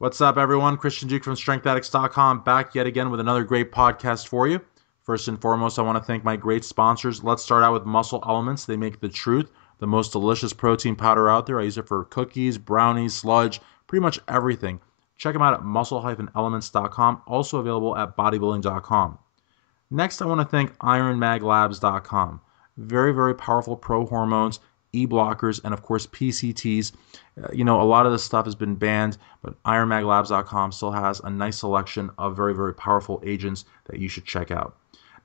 What's up, everyone? Christian Duke from StrengthAddicts.com back yet again with another great podcast for you. First and foremost, I want to thank my great sponsors. Let's start out with Muscle Elements. They make the truth the most delicious protein powder out there. I use it for cookies, brownies, sludge, pretty much everything. Check them out at muscle-elements.com, also available at bodybuilding.com. Next, I want to thank IronMagLabs.com. Very, very powerful pro hormones, e-blockers, and of course PCTs. A lot of this stuff has been banned, but IronMagLabs.com still has a nice selection of very, very powerful agents that you should check out.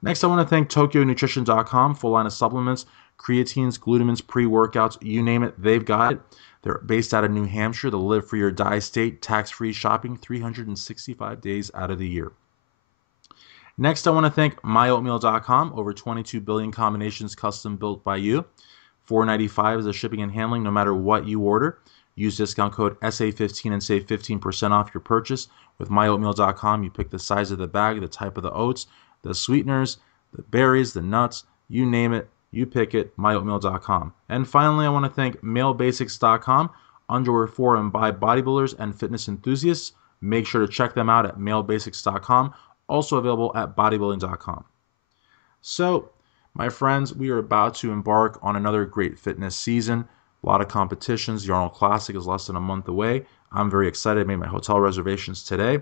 Next, I want to thank TokyoNutrition.com, full line of supplements, creatines, glutamines, pre-workouts, you name it, they've got it. They're based out of New Hampshire. The live for your die state, tax-free shopping 365 days out of the year. Next, I want to thank MyOatmeal.com. Over 22 billion combinations custom built by you. $4.95 is the shipping and handling no matter what you order. Use discount code SA15 and save 15% off your purchase. With MyOatmeal.com, you pick the size of the bag, the type of the oats, the sweeteners, the berries, the nuts, you name it, you pick it, MyOatmeal.com. And finally, I want to thank MaleBasics.com. Underwear for and by bodybuilders and fitness enthusiasts. Make sure to check them out at MaleBasics.com. Also available at bodybuilding.com. So, my friends, we are about to embark on another great fitness season. A lot of competitions. The Arnold Classic is less than a month away. I'm very excited. I made my hotel reservations today.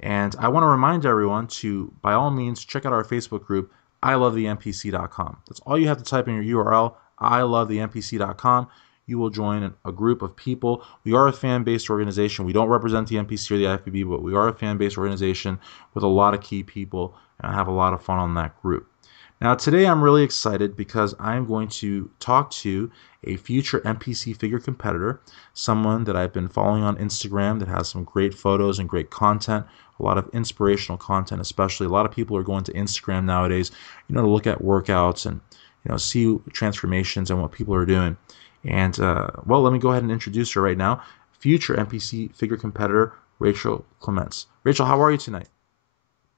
And I want to remind everyone to, by all means, check out our Facebook group, ilovethempc.com. That's all you have to type in your URL, ilovethempc.com. You will join a group of people. We are a fan-based organization. We don't represent the MPC or the IFBB, but we are a fan-based organization with a lot of key people, and I have a lot of fun on that group. Now, today I'm really excited because I'm going to talk to a future MPC figure competitor, someone that I've been following on Instagram that has some great photos and great content, a lot of inspirational content especially. A lot of people are going to Instagram nowadays, to look at workouts and, see transformations and what people are doing. And, let me go ahead and introduce her right now. Future MPC figure competitor, Rachel Clements. Rachel, how are you tonight?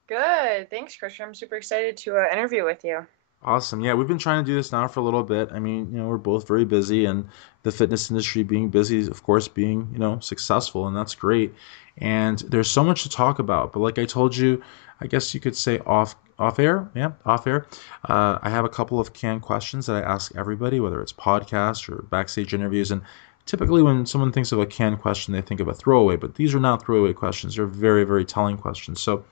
Good. Thanks, Christian. I'm super excited to interview with you. Awesome. Yeah, we've been trying to do this now for a little bit. I mean, we're both very busy, and the fitness industry being busy is, of course, being, successful, and that's great. And there's so much to talk about. But like I told you, I guess you could say off air. Yeah, off air. I have a couple of canned questions that I ask everybody, whether it's podcasts or backstage interviews. And typically, when someone thinks of a canned question, they think of a throwaway. But these are not throwaway questions. They're very, very telling questions. So,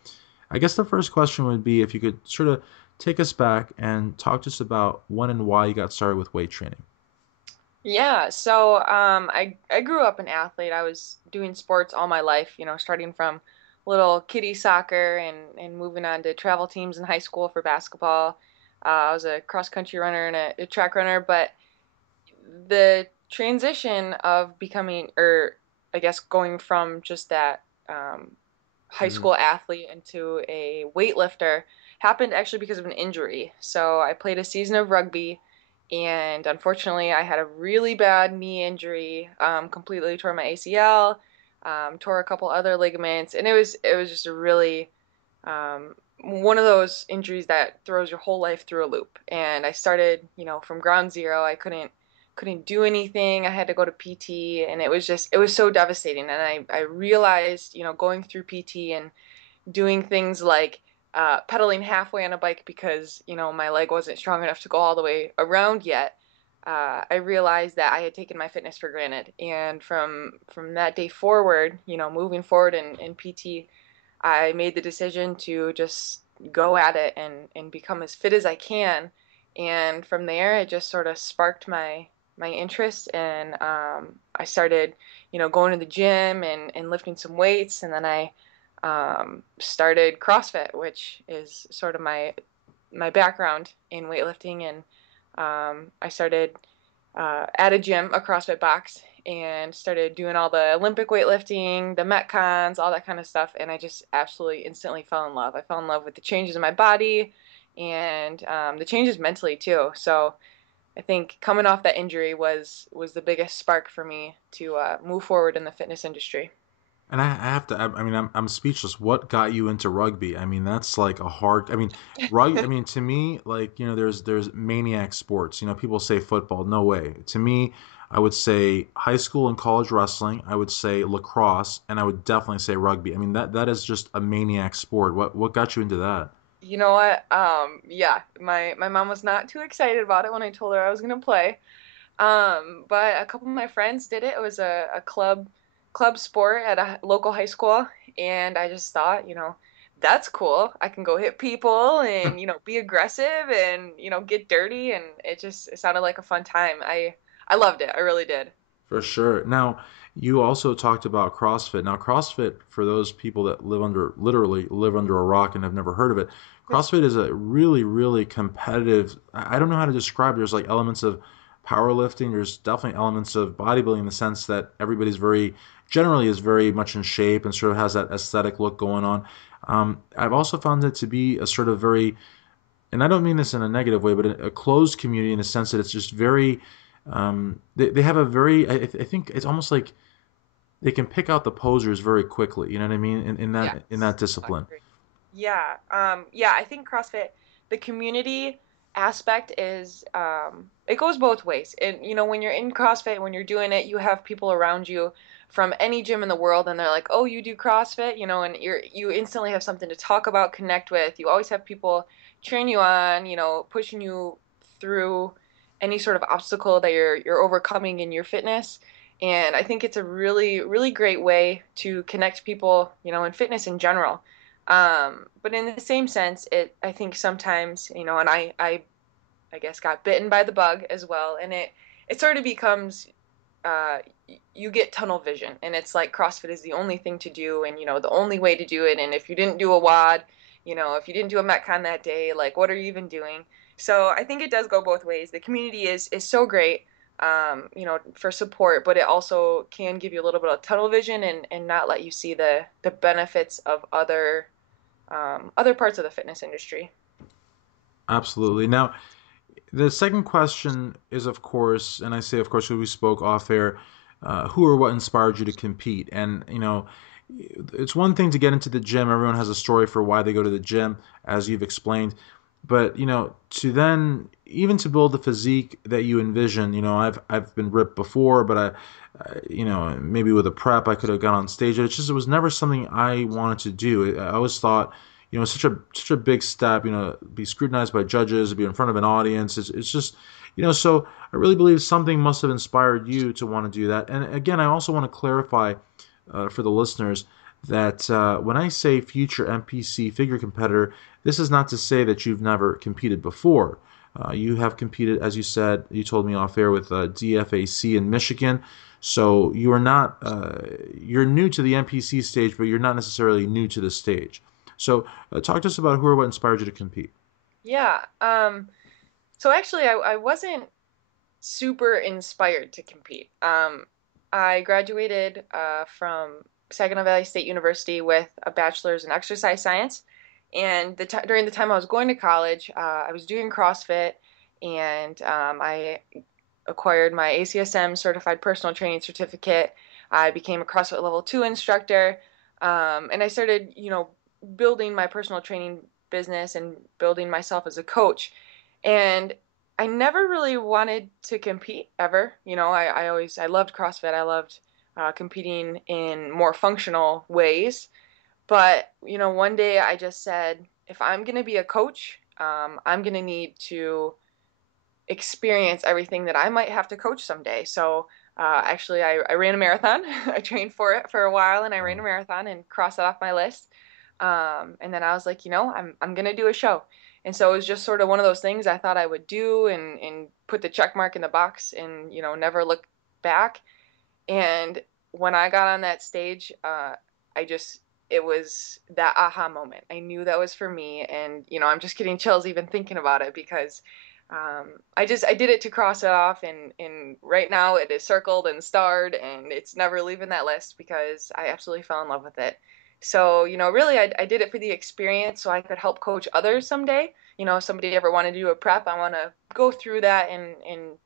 I guess the first question would be if you could sort of take us back and talk to us about when and why you got started with weight training. Yeah, so I grew up an athlete. I was doing sports all my life, starting from little kiddie soccer and moving on to travel teams in high school for basketball. I was a cross country runner and a track runner, but the transition of becoming, or I guess going from just that high Mm-hmm. school athlete into a weightlifter happened actually because of an injury. So I played a season of rugby, and unfortunately, I had a really bad knee injury. Completely tore my ACL, tore a couple other ligaments, and it was just a really one of those injuries that throws your whole life through a loop. And I started, from ground zero. I couldn't do anything. I had to go to PT, and it was so devastating. And I realized, going through PT and doing things like pedaling halfway on a bike because, my leg wasn't strong enough to go all the way around yet. I realized that I had taken my fitness for granted. And from that day forward, moving forward in PT, I made the decision to just go at it and become as fit as I can. And from there, it just sort of sparked my interest, and I started, going to the gym and lifting some weights, and then I started CrossFit, which is sort of my background in weightlifting, and I started at a gym, a CrossFit box, and started doing all the Olympic weightlifting, the Metcons, all that kind of stuff, and I just absolutely instantly fell in love. I fell in love with the changes in my body and the changes mentally too. So I think coming off that injury was the biggest spark for me to move forward in the fitness industry. And I have to, I mean, I'm speechless. What got you into rugby? I mean, that's like a hard, I mean, I mean, to me, like, there's maniac sports. People say football. No way. To me, I would say high school and college wrestling. I would say lacrosse, and I would definitely say rugby. I mean, that is just a maniac sport. What got you into that? You know what? Yeah, my mom was not too excited about it when I told her I was gonna play. But a couple of my friends did it. It was a club sport at a local high school, and I just thought, that's cool. I can go hit people and, be aggressive and, get dirty, and it sounded like a fun time. I loved it. I really did. For sure. Now, you also talked about CrossFit. Now, CrossFit, for those people that literally live under a rock and have never heard of it, CrossFit is a really, really competitive. I don't know how to describe it. There's like elements of powerlifting. There's definitely elements of bodybuilding in the sense that everybody's generally is very much in shape and sort of has that aesthetic look going on. I've also found it to be a sort of very, and I don't mean this in a negative way, but a closed community in a sense that it's just very, they have a very, I think it's almost like they can pick out the posers very quickly. You know what I mean? In Yes, that I discipline. agree. Yeah, yeah, I think CrossFit, the community aspect is, it goes both ways. And when you're in CrossFit, when you're doing it, you have people around you from any gym in the world, and they're like, "Oh, you do CrossFit," and you instantly have something to talk about, connect with. You always have people cheering you on, pushing you through any sort of obstacle that you're overcoming in your fitness. And I think it's a really, really great way to connect people, in fitness in general. But in the same sense, I think sometimes, and I guess got bitten by the bug as well, and it sort of becomes you get tunnel vision, and it's like CrossFit is the only thing to do, and the only way to do it, and if you didn't do a WOD, if you didn't do a Metcon that day, like what are you even doing? So I think it does go both ways. The community is so great, for support, but it also can give you a little bit of tunnel vision and not let you see the benefits of other parts of the fitness industry. Absolutely. Now, the second question is, of course, and I say, of course, because we spoke off air, who or what inspired you to compete? And, it's one thing to get into the gym. Everyone has a story for why they go to the gym, as you've explained. But, to then, even to build the physique that you envision, I've been ripped before, but maybe with a prep, I could have gone on stage. It was never something I wanted to do. I always thought, such a big step, be scrutinized by judges, be in front of an audience. It's just, so I really believe something must have inspired you to want to do that. And again, I also want to clarify for the listeners that when I say future MPC figure competitor, this is not to say that you've never competed before. You have competed, as you said, you told me off air with DFAC in Michigan. So you are not, you're new to the MPC stage, but you're not necessarily new to the stage. So talk to us about who or what inspired you to compete. Yeah. So actually, I wasn't super inspired to compete. I graduated from Saginaw Valley State University with a bachelor's in exercise science. And during the time I was going to college, I was doing CrossFit, and I acquired my ACSM certified personal training certificate. I became a CrossFit level 2 instructor. And I started, building my personal training business and building myself as a coach. And I never really wanted to compete ever. I loved CrossFit. I loved competing in more functional ways. But, one day I just said, if I'm going to be a coach, I'm going to need to experience everything that I might have to coach someday. So actually, I ran a marathon. I trained for it for a while, and I ran a Wow. marathon and crossed it off my list. And then I was like, I'm gonna do a show. And so it was just sort of one of those things I thought I would do and put the check mark in the box and never look back. And when I got on that stage, I just it was that aha moment. I knew that was for me, and I'm just getting chills even thinking about it because I did it to cross it off, and right now it is circled and starred, and it's never leaving that list because I absolutely fell in love with it. So, really, I did it for the experience so I could help coach others someday. If somebody ever wanted to do a prep, I want to go through that and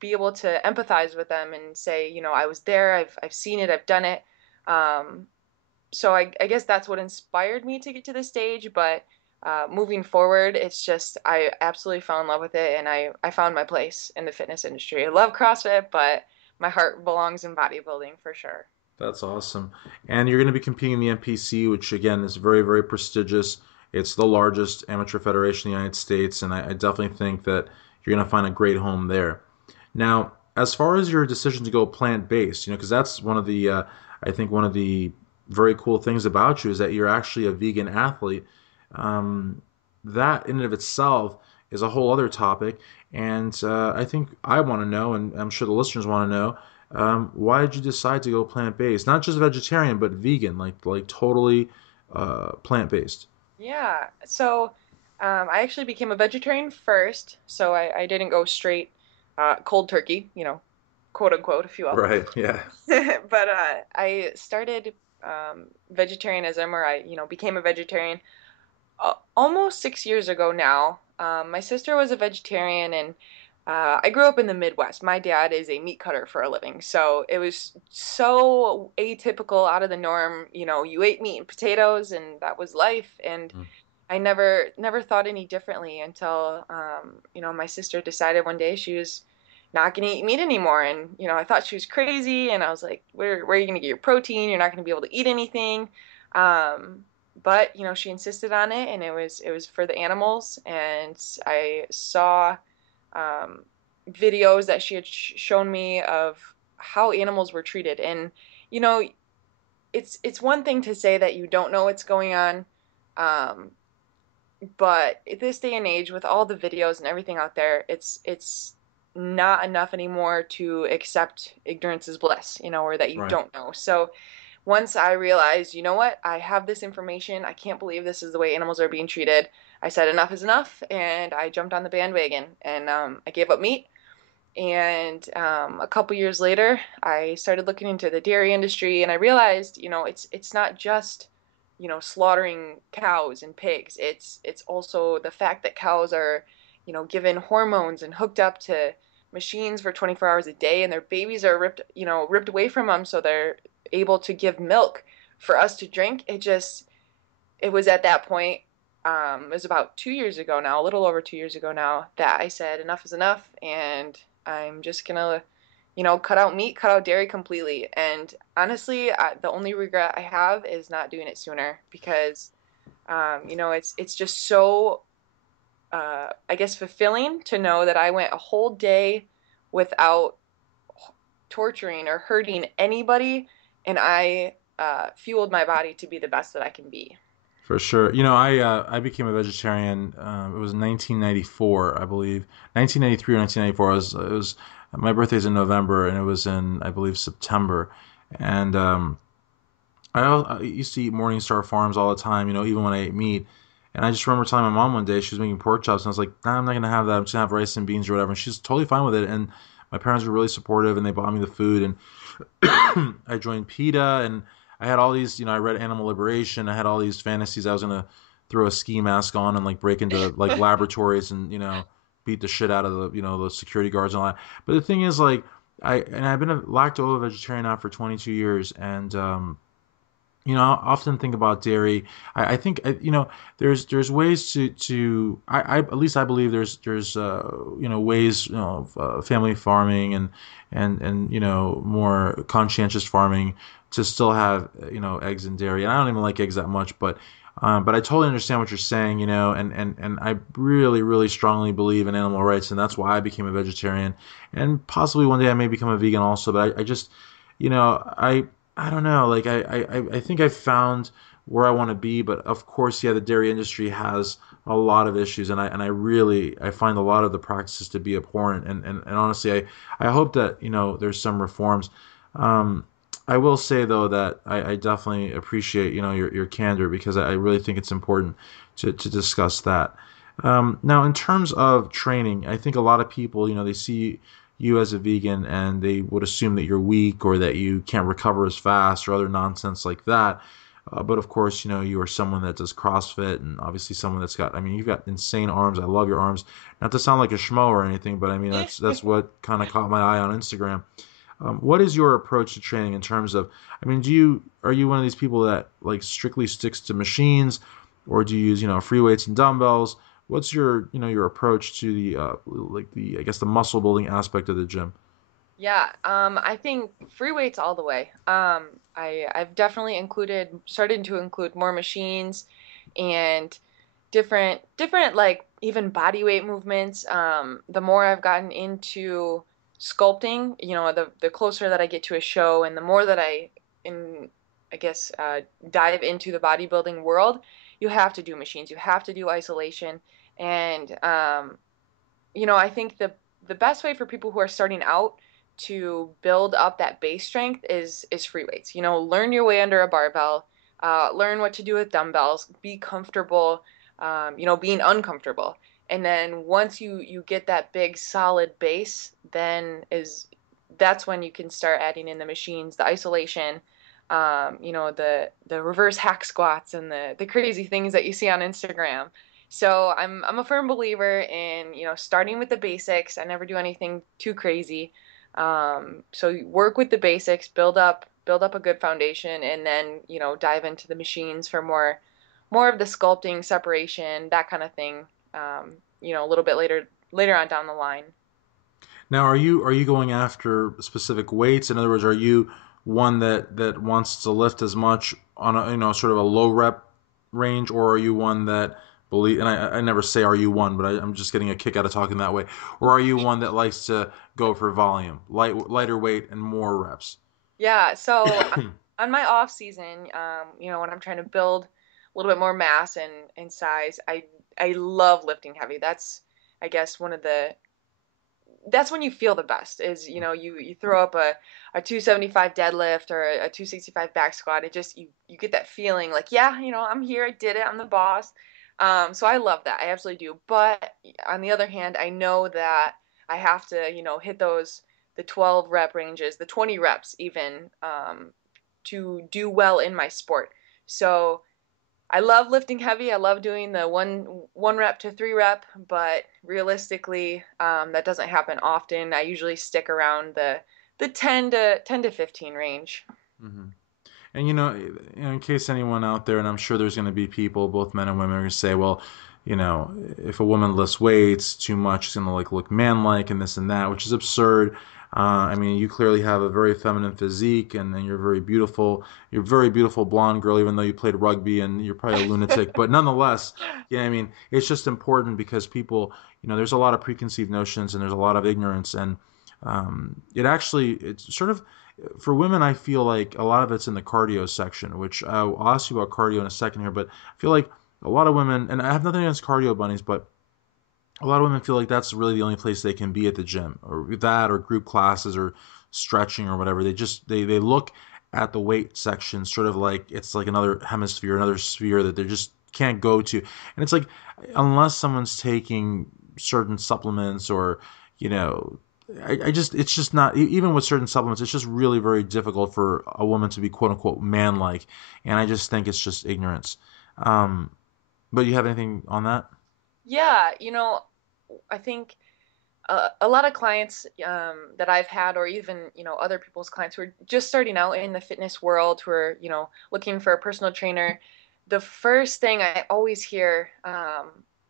be able to empathize with them and say, I was there, I've seen it, I've done it. Um, so I guess that's what inspired me to get to this stage. But moving forward, it's just I absolutely fell in love with it, and I found my place in the fitness industry. I love CrossFit, but my heart belongs in bodybuilding for sure. That's awesome. And you're going to be competing in the MPC, which again is very, very prestigious. It's the largest amateur federation in the United States, and I definitely think that you're going to find a great home there. Now, as far as your decision to go plant-based, because that's one of the, I think one of the very cool things about you is that you're actually a vegan athlete. Um, that in and of itself is a whole other topic, and I think I want to know, and I'm sure the listeners want to know, why did you decide to go plant-based? Not just vegetarian, but vegan, like totally plant-based. Yeah. So I actually became a vegetarian first, so I didn't go straight cold turkey, quote unquote, if you will. Right. Yeah. But I started vegetarianism, or became a vegetarian almost 6 years ago now. My sister was a vegetarian, and I grew up in the Midwest. My dad is a meat cutter for a living, so it was so atypical, out of the norm. You ate meat and potatoes, and that was life. And Mm. I never thought any differently until my sister decided one day she was not going to eat meat anymore. And I thought she was crazy, and I was like, where are you going to get your protein? You're not going to be able to eat anything. Um, but she insisted on it, and it was for the animals. And I saw um, videos that she had shown me of how animals were treated. And you know it's one thing to say that you don't know what's going on, um, but at this day and age, with all the videos and everything out there, it's not enough anymore to accept ignorance is bliss, or that you Right. don't know. So once I realized, you know what, I have this information, I can't believe this is the way animals are being treated, I said enough is enough, and I jumped on the bandwagon, and I gave up meat. And a couple years later, I started looking into the dairy industry, and I realized, it's not just, slaughtering cows and pigs. It's also the fact that cows are, given hormones and hooked up to machines for 24 hours a day, and their babies are ripped away from them so they're able to give milk for us to drink. It was at that point, it was about 2 years ago now, a little over 2 years ago now, that I said enough is enough, and I'm just gonna, cut out meat, cut out dairy completely. And honestly, the only regret I have is not doing it sooner, because, it's just so, I guess, fulfilling to know that I went a whole day without torturing or hurting anybody, and I fueled my body to be the best that I can be. For sure. I became a vegetarian. It was 1994, I believe, 1993 or 1994. It was my birthday's in November, and it was in, I believe, September. And I used to eat Morningstar Farms all the time. Even when I ate meat. And I just remember telling my mom one day she was making pork chops, and I was like, "Nah, I'm not gonna have that. I'm just gonna have rice and beans or whatever." And she's totally fine with it. And my parents were really supportive, and they bought me the food. And I joined PETA, and I had all these, I read Animal Liberation. I had all these fantasies. I was gonna throw a ski mask on and like break into like laboratories and beat the shit out of the security guards and all that. But the thing is, like, I've been a lacto vegetarian now for 22 years, and I often think about dairy. I think there's ways to at least I believe there's ways of family farming and more conscientious farming to still have eggs and dairy. And I don't even like eggs that much, but I totally understand what you're saying, and I really, really strongly believe in animal rights, and that's why I became a vegetarian, and possibly one day I may become a vegan also. But I just, I don't know, like I think I've found where I want to be, but of course, yeah, the dairy industry has a lot of issues, and I find a lot of the practices to be abhorrent, and honestly, I hope that there's some reforms. Um, I will say though that I definitely appreciate your candor because I really think it's important to discuss that. Now, in terms of training, I think a lot of people they see you as a vegan and they would assume that you're weak or that you can't recover as fast or other nonsense like that. But of course, you are someone that does CrossFit and obviously someone that's got, I mean, you've got insane arms. I love your arms. Not to sound like a schmo or anything, but I mean, that's what kind of caught my eye on Instagram. What is your approach to training in terms of, I mean, are you one of these people that like strictly sticks to machines or do you use, free weights and dumbbells? What's your approach to the, I guess the muscle building aspect of the gym? Yeah, I think free weights all the way. I've definitely started to include more machines and different like even body weight movements. The more I've gotten into sculpting, the closer that I get to a show and the more that in I guess dive into the bodybuilding world, you have to do machines, you have to do isolation, and I think the best way for people who are starting out to build up that base strength is free weights. Learn your way under a barbell, learn what to do with dumbbells, be comfortable, being uncomfortable. And then once you get that big solid base, that's when you can start adding in the machines, the isolation, the reverse hack squats and the crazy things that you see on Instagram. So I'm a firm believer in, starting with the basics. I never do anything too crazy. So you work with the basics, build up a good foundation, and then, dive into the machines for more of the sculpting, separation, that kind of thing. A little bit later on down the line. Now, are you going after specific weights? In other words, are you one that wants to lift as much on a sort of a low rep range, or are you one that believe? And I never say are you one, but I'm just getting a kick out of talking that way. Or are you one that likes to go for volume, lighter weight, and more reps? Yeah, so on my off season, when I'm trying to build a little bit more mass and size, I love lifting heavy. I guess, that's when you feel the best is, you throw up a 275 deadlift or a 265 back squat. It just, you get that feeling like, yeah, I'm here, I did it, I'm the boss. So I love that. I absolutely do. But on the other hand, I know that I have to, hit the 12 rep ranges, the 20 reps even, to do well in my sport. So I love lifting heavy. I love doing the one rep to three rep, but realistically, that doesn't happen often. I usually stick around the 10 to 15 range. Hmm. And in case anyone out there, and I'm sure there's going to be people, both men and women, are going to say, well, if a woman lifts weights too much, it's going to look man-like and this and that, which is absurd. I mean, you clearly have a very feminine physique, and you're very beautiful. You're a very beautiful blonde girl, even though you played rugby and you're probably a lunatic. But nonetheless, yeah, I mean, it's just important because people, there's a lot of preconceived notions and there's a lot of ignorance, and it's sort of for women, I feel like a lot of it's in the cardio section, which I'll ask you about cardio in a second here, but I feel like a lot of women, and I have nothing against cardio bunnies, but a lot of women feel like that's really the only place they can be at the gym, or that, or group classes, or stretching, or whatever. They look at the weight section sort of like it's like another hemisphere, another sphere that they just can't go to. And it's like, unless someone's taking certain supplements or, you know, it's just not, even with certain supplements, it's just really very difficult for a woman to be quote unquote man like. And I just think it's just ignorance. Um, but you have anything on that? Yeah, I think a lot of clients that I've had, or even other people's clients who are just starting out in the fitness world, who are looking for a personal trainer, the first thing I always hear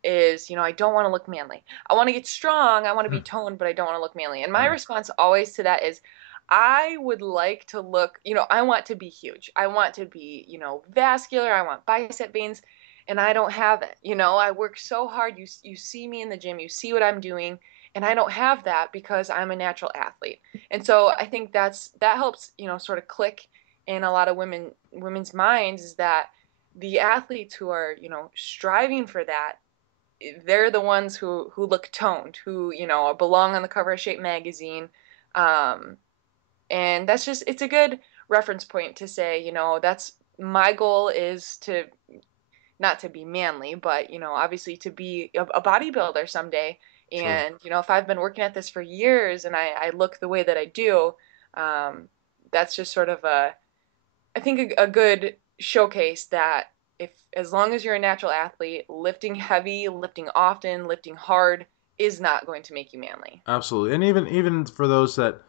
is, I don't want to look manly. I want to get strong. I want to be toned, but I don't want to look manly. And my Right. response always to that is, I would like to look, I want to be huge. I want to be, vascular. I want bicep veins. And I don't have it. I work so hard. You see me in the gym. You see what I'm doing, and I don't have that because I'm a natural athlete. And so I think that helps, sort of click in a lot of women's minds, is that the athletes who are, striving for that, they're the ones who look toned, who, belong on the cover of Shape magazine. Um, and it's a good reference point to say, that's my goal, is to not to be manly, but obviously to be a bodybuilder someday. Sure. And if I've been working at this for years and I look the way that I do, um, that's just sort of I think a good showcase that, if as long as you're a natural athlete, lifting heavy, lifting often, lifting hard is not going to make you manly. Absolutely. And even for those that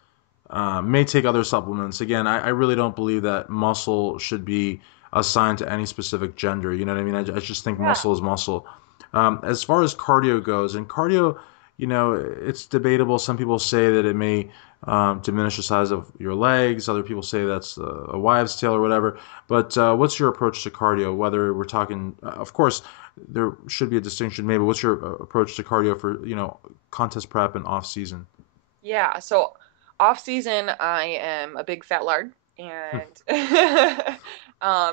may take other supplements, again, I really don't believe that muscle should be assigned to any specific gender. You know what I mean? I just think Yeah. muscle is muscle. As far as cardio goes, and cardio, it's debatable. Some people say that it may diminish the size of your legs. Other people say that's a wives' tale or whatever. But what's your approach to cardio? Whether we're talking, of course, there should be a distinction made. But what's your approach to cardio for contest prep and off season? Yeah, so off season, I am a big fat lard and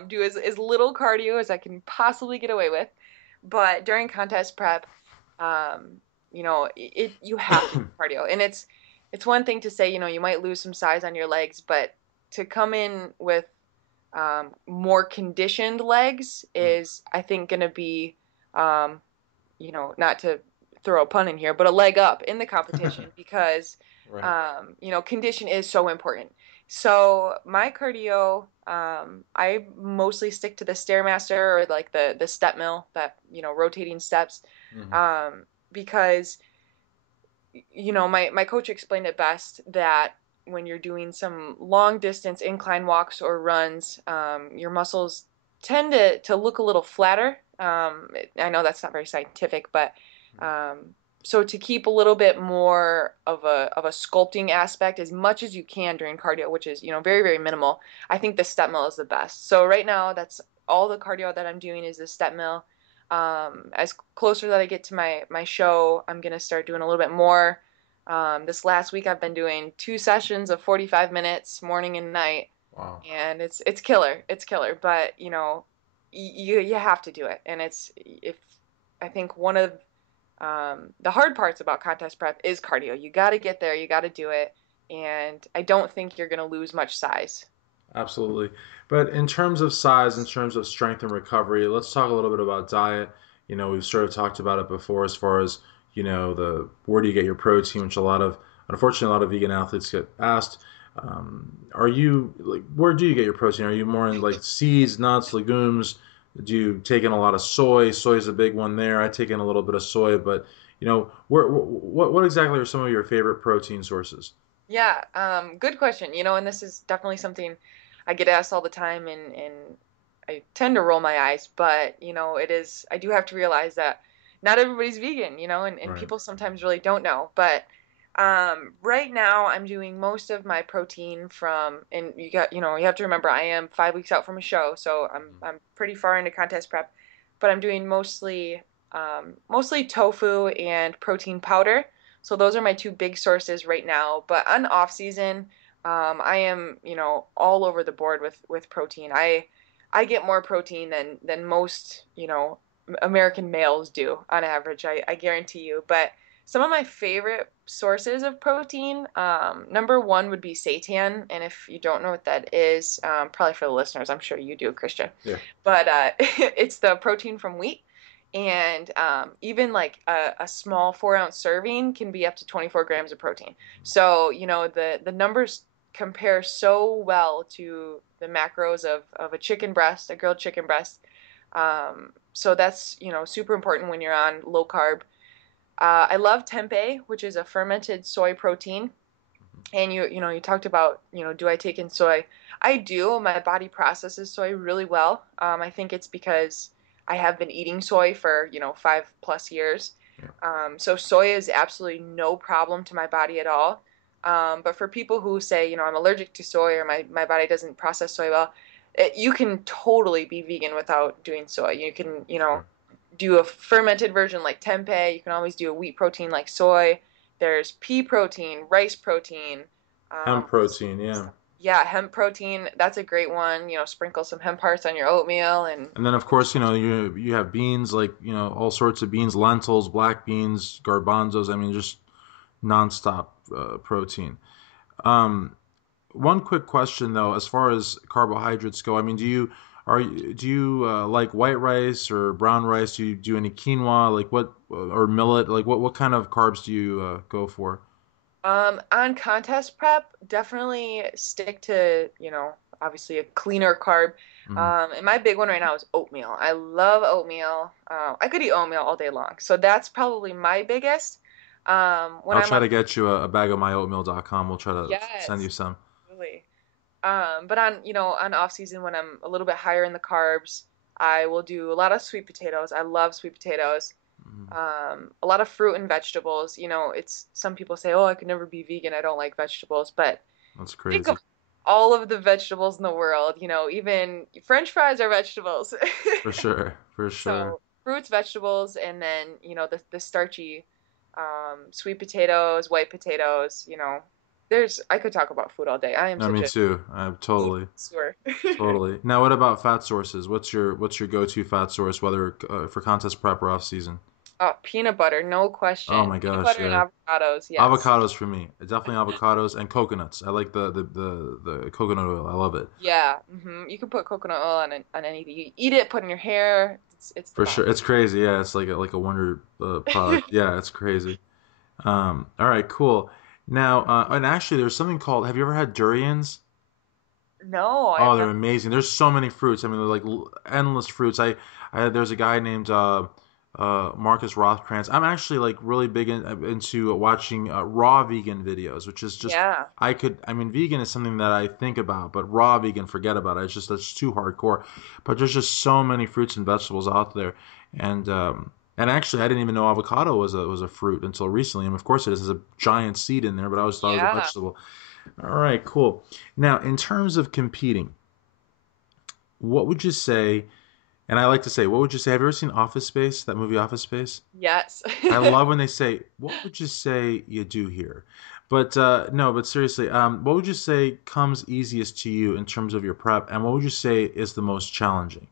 do as little cardio as I can possibly get away with. But during contest prep, you have to do cardio, and it's one thing to say, you might lose some size on your legs, but to come in with more conditioned legs is, I think, going to be, um, not to throw a pun in here, but a leg up in the competition because, Right. condition is so important. So my cardio, I mostly stick to the Stairmaster or like the step mill, that, rotating steps, Hmm. um, because, my coach explained it best that when you're doing some long distance incline walks or runs, your muscles tend to look a little flatter. I know that's not very scientific, but um, so to keep a little bit more of a sculpting aspect as much as you can during cardio, which is, very, very minimal, I think the step mill is the best. So right now, that's all the cardio that I'm doing is the step mill. As closer that I get to my show, I'm gonna start doing a little bit more. This last week, I've been doing 2 sessions of 45 minutes, morning and night, Wow. and it's killer. It's killer. But you have to do it, and it's if I think one of the hard parts about contest prep is cardio. You got to get there. You got to do it, and I don't think you're gonna lose much size. Absolutely. But in terms of size, in terms of strength and recovery, let's talk a little bit about diet. We've sort of talked about it before as far as, the where do you get your protein, which unfortunately, a lot of vegan athletes get asked. Are you like, where do you get your protein? Are you more in like seeds, nuts, legumes? Do you take in a lot of soy? Soy is a big one there. I take in a little bit of soy, but what exactly are some of your favorite protein sources? Yeah, good question. And this is definitely something I get asked all the time, and I tend to roll my eyes, but it is, I do have to realize that not everybody's vegan, and Right. people sometimes really don't know. But right now I'm doing most of my protein from, and you have to remember I am 5 weeks out from a show, so I'm pretty far into contest prep, but I'm doing mostly tofu and protein powder. So those are my two big sources right now. But on off season, I am, all over the board with protein. I get more protein than most, American males do on average. I guarantee you. But some of my favorite sources of protein, number one would be seitan, and if you don't know what that is, probably for the listeners, I'm sure you do, Christian. Yeah. But it's the protein from wheat. And even like a small 4 ounce serving can be up to 24 grams of protein. So, the numbers compare so well to the macros of a chicken breast, a grilled chicken breast. So that's, super important when you're on low carb. I love tempeh, which is a fermented soy protein. And you talked about, do I take in soy? I do. My body processes soy really well. I think it's because I have been eating soy for, 5+ years. Yeah. So soy is absolutely no problem to my body at all. But for people who say, I'm allergic to soy or my body doesn't process soy well, you can totally be vegan without doing soy. You can, Sure. do a fermented version like tempeh. You can always do a wheat protein like soy. There's pea protein, rice protein. Hemp What's protein, yeah. Yeah, hemp protein. That's a great one. Sprinkle some hemp hearts on your oatmeal and And then of course, you have beans like, all sorts of beans, lentils, black beans, garbanzos. I mean, just nonstop protein. Um, One quick question though, as far as carbohydrates go, I mean, do you like white rice or brown rice? Do you do any quinoa? Like what or millet? Like what kind of carbs do you go for? On contest prep, definitely stick to, obviously a cleaner carb. Hmm. And my big one right now is oatmeal. I love oatmeal. I could eat oatmeal all day long. So that's probably my biggest. When I'll I'm try on, to get you a bag of myoatmeal.com. We'll try to send you yes, some. absolutely. But on off season when I'm a little bit higher in the carbs, I will do a lot of sweet potatoes. I love sweet potatoes. Mm. A lot of fruit and vegetables. It's some people say, "Oh, I could never be vegan. I don't like vegetables." But That's think crazy. of all of the vegetables in the world. Even French fries are vegetables. For sure. For sure. So fruits, vegetables, and then the starchy sweet potatoes, white potatoes. I could talk about food all day. I am No, such me a too. food Totally. connoisseur. Totally. Now, what about fat sources? What's your go-to fat source, whether for contest prep or off season? Oh, peanut butter, no Oh question. my Peanut gosh, butter and yeah. avocados, yes. Avocados for me. Definitely avocados and coconuts. I like the coconut oil. I love it. Yeah, you can put coconut oil on anything. You eat it, put in your hair. It's the For sure. best. It's crazy. Yeah, it's like a wonder product. Yeah, it's crazy. All right, cool. Now, and actually, there's something called. Have you ever had durians? No, I Oh, have they're not. amazing. There's so many fruits. I mean, they're like endless fruits. There's a guy named Marcus Rothkrantz. I'm actually like really big into watching raw vegan videos, which is just Yeah, I mean, vegan is something that I think about, but raw vegan, forget about it. It's just that's too hardcore. But there's just so many fruits and vegetables out there, and actually, I didn't even know avocado was a fruit until recently. And of course, it is. There's a giant seed in there, but I always thought it was a yeah, vegetable. All right, cool. Now, in terms of competing, what would you say? And I like to say, what would you say? Have you ever seen Office Space, that movie Office Space? yes. I love when they say, "What would you say you do here?" But no, but seriously, what would you say comes easiest to you in terms of your prep, and what would you say is the most challenging?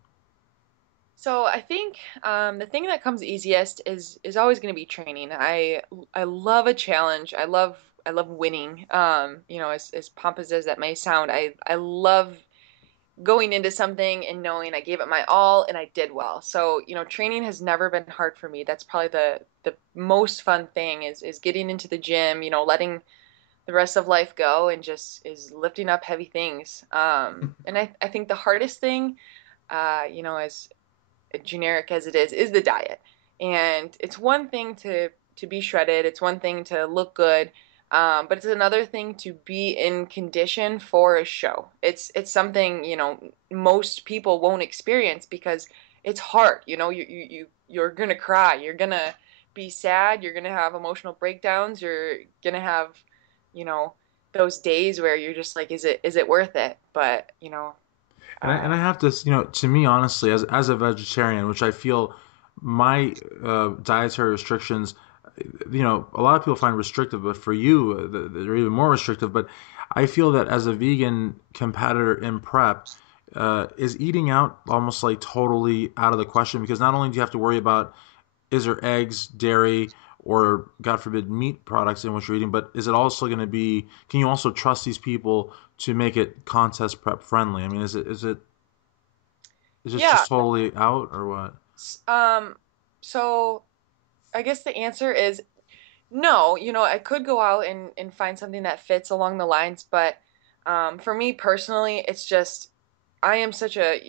So I think the thing that comes easiest is always going to be training. I love a challenge. I love winning. As pompous as that may sound, I love going into something and knowing I gave it my all and I did well. So, training has never been hard for me. That's probably the most fun thing is getting into the gym, letting the rest of life go and just is lifting up heavy things. And I think the hardest thing, as generic as it is the diet. And it's one thing to be shredded, it's one thing to look good, but it's another thing to be in condition for a show. It's something most people won't experience because it's hard. You're gonna cry, you're gonna be sad, you're gonna have emotional breakdowns, you're gonna have you know those days where you're just like, is it worth it? But And I uh, have to, to me, honestly, as a vegetarian, which I feel my dietary restrictions, a lot of people find restrictive, but for you, they're even more restrictive. But I feel that as a vegan competitor in prep, is eating out almost like totally out of the question because not only do you have to worry about is there eggs, dairy, or God forbid meat products in what you're eating, but is it also going to be? Can you also trust these people to make it contest prep friendly? I mean, is this yeah. just totally out or what? So I guess the answer is no. I could go out and find something that fits along the lines, but for me personally, it's just I am such a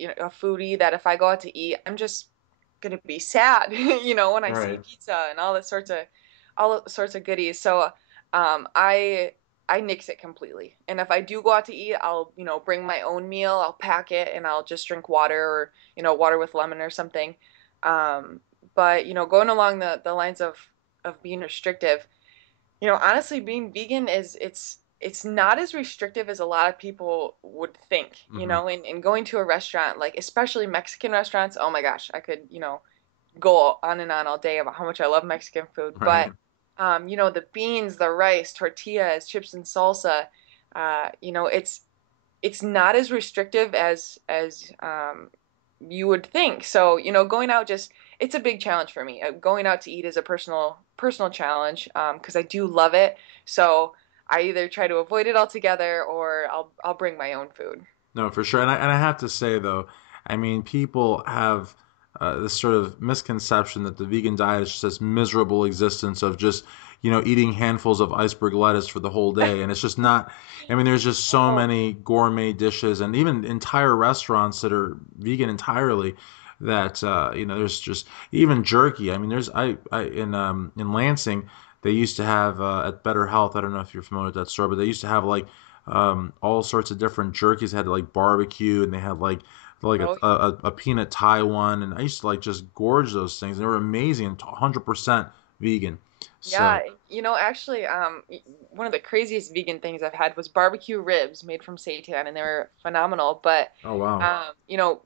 foodie that if I go out to eat, I'm just gonna be sad, when I see Right. pizza and all sorts of goodies. So I nix it completely. And if I do go out to eat, I'll bring my own meal, I'll pack it, and I'll just drink water or water with lemon or something. Um, but going along the lines of being restrictive, honestly, being vegan it's not as restrictive as a lot of people would think, Hmm. and going to a restaurant, like especially Mexican restaurants, oh my gosh, I could, go on and on all day about how much I love Mexican food. Right. But the beans, the rice, tortillas, chips and salsa, it's not as restrictive as you would think. So, going out just it's a big challenge for me. Going out to eat is a personal challenge because I do love it. So, I either try to avoid it altogether or I'll bring my own food. No, for sure. And I have to say though, I mean, people have this sort of misconception that the vegan diet is just this miserable existence of just, eating handfuls of iceberg lettuce for the whole day. And it's just not, I mean, there's just so Oh, many gourmet dishes and even entire restaurants that are vegan entirely that, there's just even jerky. I mean, in Lansing, they used to have at Better Health, I don't know if you're familiar with that store, but they used to have like all sorts of different jerkies. They had like barbecue and they had like like Oh, a peanut Thai one, and I used to like just gorge those things. They were amazing, 100% vegan. yeah. So, Actually, one of the craziest vegan things I've had was barbecue ribs made from seitan, and they were phenomenal. But, oh wow. you know,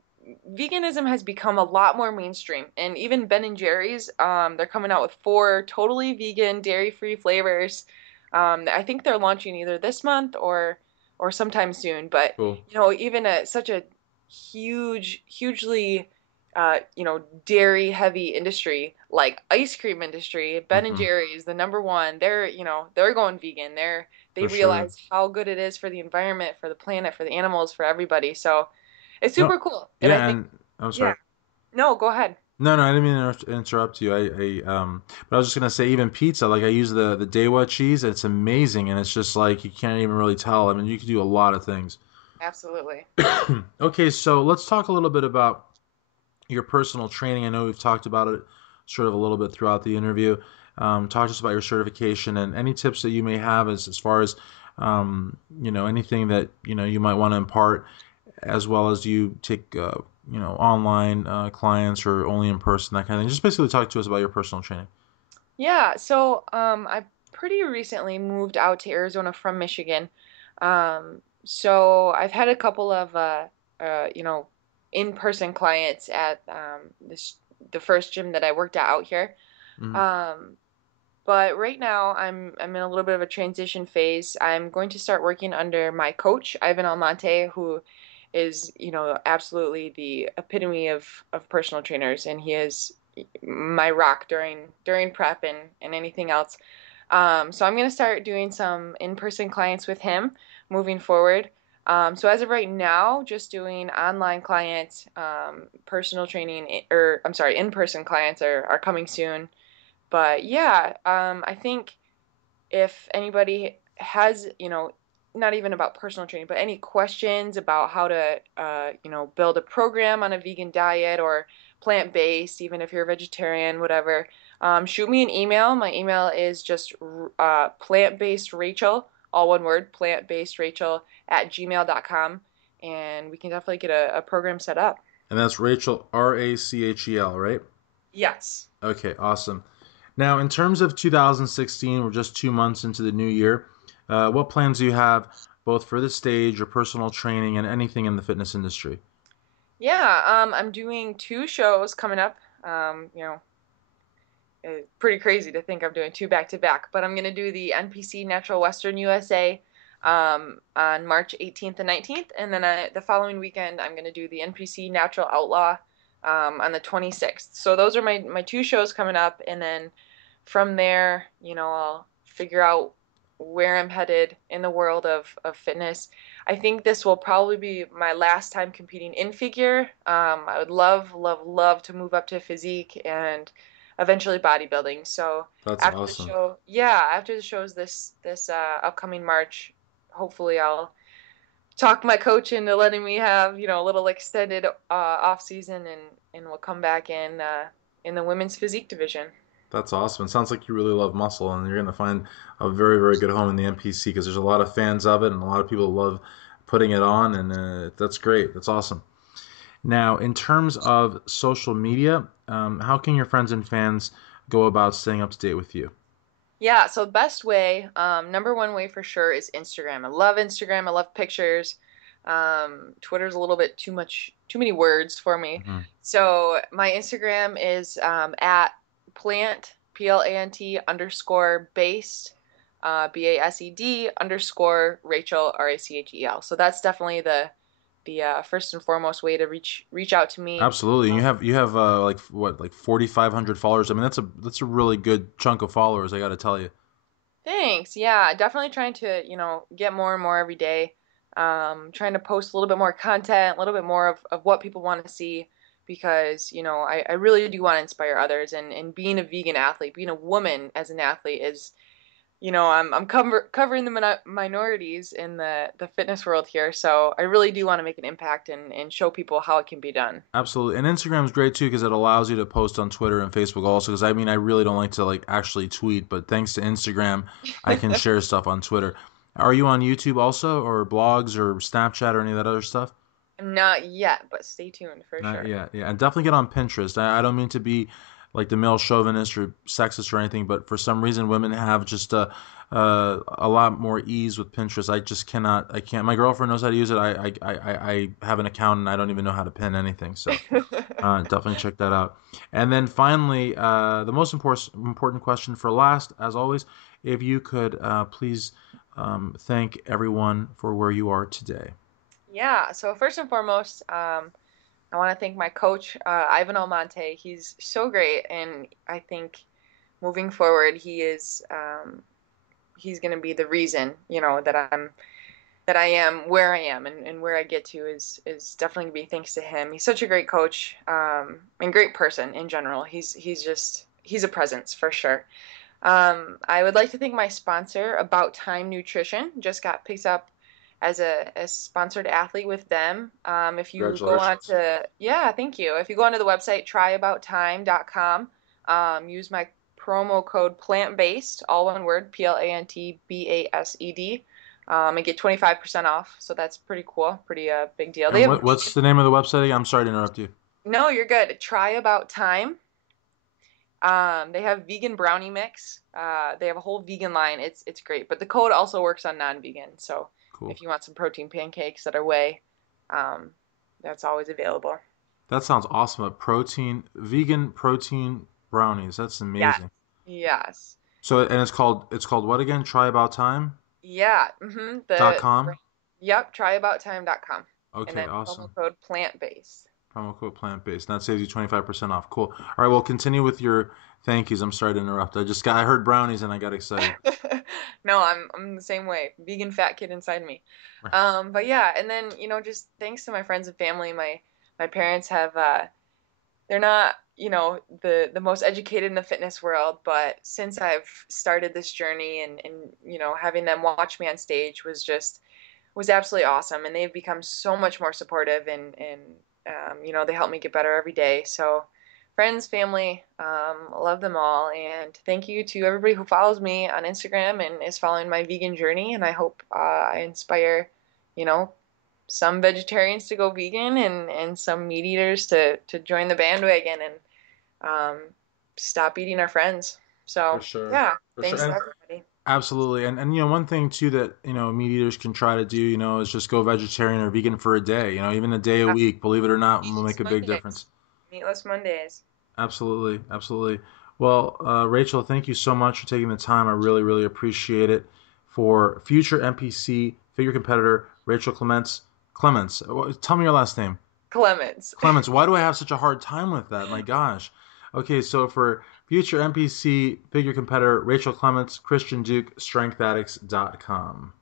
veganism has become a lot more mainstream, and even Ben and Jerry's, they're coming out with four totally vegan, dairy-free flavors. I think they're launching either this month or sometime soon. But Cool. even such a hugely dairy heavy industry like ice cream industry, Ben and Hmm. Jerry's, the number one, they're going vegan. They For sure. realize how good it is for the environment, for the planet, for the animals, for everybody. So it's No, super cool. And I yeah, think, and I'm yeah, sorry. no, go ahead. No, no, I didn't mean to interrupt you. But I was just gonna say, even pizza, like I use the Daewoo cheese. It's amazing, and it's just like you can't even really tell. I mean, you can do a lot of things. Absolutely. Okay, so let's talk a little bit about your personal training. I know we've talked about it sort of a little bit throughout the interview. Talk to us about your certification and any tips that you may have as far as anything that you might want to impart, as well as you take online clients or only in person, that kind of thing. Just basically talk to us about your personal training. Yeah, so I pretty recently moved out to Arizona from Michigan. So I've had a couple of in-person clients at the first gym that I worked at out here. Hmm. Um, but right now I'm in a little bit of a transition phase. I'm going to start working under my coach, Ivan Almonte, who is, absolutely the epitome of personal trainers, and he is my rock during prep and anything else. So I'm gonna start doing some in-person clients with him moving forward. So as of right now, just doing online clients, personal training, or I'm sorry, in-person clients are coming soon. But yeah, I think if anybody has, not even about personal training, but any questions about how to, build a program on a vegan diet or plant-based, even if you're a vegetarian, whatever, shoot me an email. My email is just plant-based Rachel, all one word, plant-based Rachel at gmail.com, and we can definitely get a program set up. And that's Rachel, Rachel, right? Yes. Okay, awesome. Now, in terms of 2016, we're just 2 months into the new year. What plans do you have both for the stage, your personal training, and anything in the fitness industry? Yeah, I'm doing two shows coming up. It's pretty crazy to think I'm doing two back to back, but I'm gonna do the NPC Natural Western USA on March 18th and 19th, and then the following weekend I'm gonna do the NPC Natural Outlaw on the 26th. So those are my two shows coming up, and then from there, I'll figure out where I'm headed in the world of fitness. I think this will probably be my last time competing in figure. I would love, love, love to move up to physique and eventually bodybuilding. So That's after the awesome. show, yeah, after the shows this upcoming March, hopefully I'll talk my coach into letting me have a little extended off season, and we'll come back in the women's physique division. That's awesome. It sounds like you really love muscle, and you're going to find a very, very good home in the NPC because there's a lot of fans of it, and a lot of people love putting it on, and that's great. That's awesome. Now, in terms of social media, how can your friends and fans go about staying up to date with you? Yeah, so the best way, number one way for sure is Instagram. I love Instagram. I love pictures. Twitter's a little bit too many words for me. Hmm. So my Instagram is at plant, PLANT underscore based, BASED underscore Rachel, RACHEL. So that's definitely the first and foremost way to reach out to me. Absolutely. And you have like what, like 4,500 followers. I mean, that's a really good chunk of followers, I got to tell you. Thanks. Yeah, definitely trying to, get more and more every day. Trying to post a little bit more content, a little bit more of what people want to see because, I really do want to inspire others, and being a vegan athlete, being a woman as an athlete is, I'm covering the minorities in the fitness world here, so I really do want to make an impact and show people how it can be done. Absolutely. And Instagram's great too because it allows you to post on Twitter and Facebook also. Because I mean, I really don't like to like actually tweet, but thanks to Instagram, I can share stuff on Twitter. Are you on YouTube also, or blogs, or Snapchat, or any of that other stuff? Not yet, but stay tuned for sure. Yeah, yeah, and definitely get on Pinterest. I don't mean to be like the male chauvinist or sexist or anything, but for some reason, women have just a lot more ease with Pinterest. I just cannot. I can't. My girlfriend knows how to use it. I have an account and I don't even know how to pin anything. So definitely check that out. And then finally, the most important question for last, as always, if you could please thank everyone for where you are today. Yeah, so first and foremost, I want to thank my coach, Ivan Almonte. He's so great, and I think moving forward, he's going to be the reason, that I am where I am, and where I get to is definitely going to be thanks to him. He's such a great coach, and great person in general. He's a presence for sure. I would like to thank my sponsor, About Time Nutrition. Just got picked up as a sponsored athlete with them. If you go on Congratulations. to, yeah, thank you. If you go onto the website, tryaboutTime.com, use my promo code plant-based, all one word, PLANTBASED, and get 25% off. So that's pretty cool, pretty big deal. They And have what's the name of the website again? I'm sorry to interrupt you. no, you're good. Try About Time. They have vegan brownie mix. They have a whole vegan line. It's great. But the code also works on non-vegan. So Cool. if you want some protein pancakes that are whey, um, that's always available. That sounds awesome. A vegan protein brownies. That's Yes. amazing. Yes. So, and it's called what again? TryaboutTime.com. Yeah. Yep, tryaboutTime.com. And Okay, then promo awesome. code plant-based. Promo code plant-based. And that saves you 25% off. Cool. All right, well, continue with your thank yous. I'm sorry to interrupt. I heard brownies and I got excited. No, I'm the same way. Vegan fat kid inside me. But yeah, and then, just thanks to my friends and family, my parents have they're not, the most educated in the fitness world, but since I've started this journey and having them watch me on stage was absolutely awesome, and they've become so much more supportive, and they help me get better every day. So friends, family, love them all, and thank you to everybody who follows me on Instagram and is following my vegan journey, and I hope I inspire, you know, some vegetarians to go vegan and some meat eaters to join the bandwagon and um, stop eating our friends. For So sure. yeah, For sure. thanks to And everybody. absolutely. And one thing too that, meat eaters can try to do, is just go vegetarian or vegan for a day, even a day a Yeah. week, believe it or not, will Meatless make a big Mondays. difference. Meatless Mondays. Absolutely, absolutely. Well, Rachel, thank you so much for taking the time. I really, really appreciate it. For future NPC figure competitor Rachel Clements. Tell me your last name. Clements. Clements. Why do I have such a hard time with that? My gosh. Okay, so for future NPC figure competitor Rachel Clements, Christian Duke, StrengthAddicts.com.